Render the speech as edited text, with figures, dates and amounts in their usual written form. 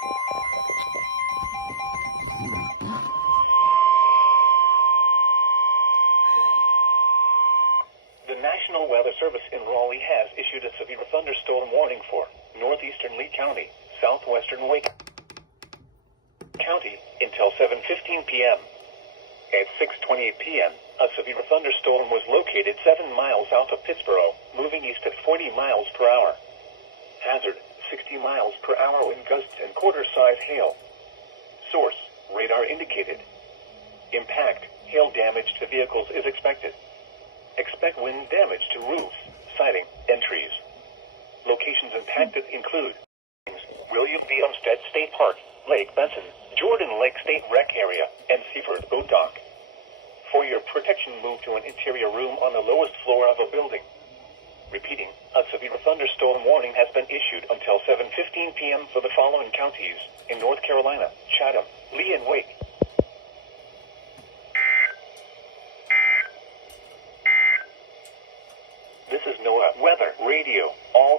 The National Weather Service in Raleigh has issued a severe thunderstorm warning for northeastern Lee County, southwestern Wake County until 7:15 p.m. At 6:28 p.m., a severe thunderstorm was located 7 miles south of Pittsboro, moving east at 40 miles per hour. Hazard, 60 miles per hour wind gusts and quarter-size hail. Source, radar indicated. Impact, hail damage to vehicles is expected. Expect wind damage to roofs, siding, and trees. Locations impacted include William B. Umstead State Park, Lake Benson, Jordan Lake State Rec Area, and Seaford Boat Dock. For your protection, move to an interior room on the lowest floor of a building. Repeating, a severe thunderstorm warning has been issued until 7:15 p.m. for the following counties in North Carolina: Chatham, Lee, and Wake. This is NOAA Weather Radio. All